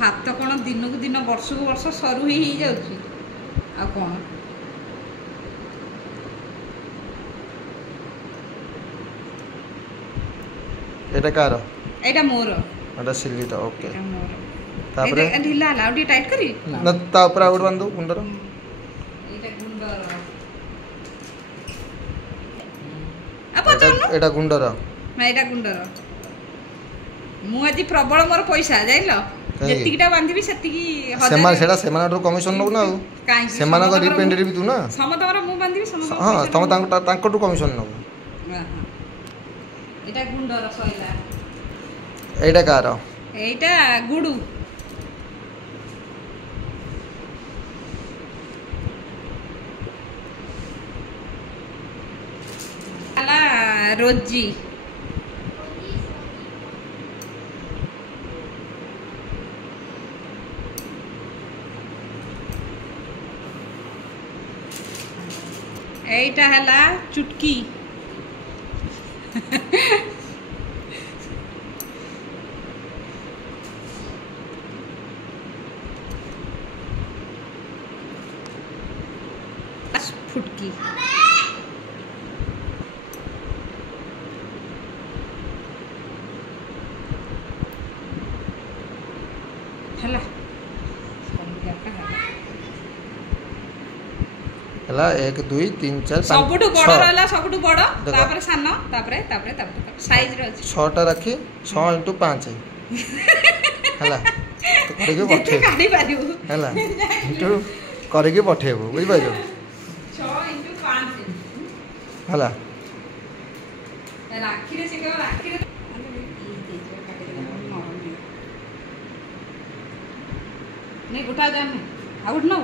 हाथ कौन दिन को दिन वर्ष को वर्ष सरू ही जाऊँगी आ कौन एटा कार एटा मोर एटा सिलिटा ओके एटा मोर तापरे ढिला हला और टाइट करी न ता ऊपर आउट बांधो गुंडर एटा गुंडर आपा चलो एटा गुंडर हां एटा गुंडर मु आज प्रबल मोर पैसा जाइलो जेतिकीटा बांधीबी सेतिकी सेमान सेडा सेमान कमिशन नो ना सेमान को रिप्रेजेंटेटिव तू ना समतमर मु बांधीबी समतमर हां तम तांको to commission no Etah Gundar सइला Etah car एटा गुडू आला रोजी एटा हला चुटकी फुटकी हला हला 1 2 3 4 5 सबटु बड़ रहला सबटु बड़ तापर सान तापर साइज रे अछि 6 टा रखी 6 * 5 हला तो करके जेते काढी पारिबो हला इटू करके पठेबो बुझि पाइलो 6 * 5 हला राखी रे से के राखी रे नहीं उठा जा मैं आउट नो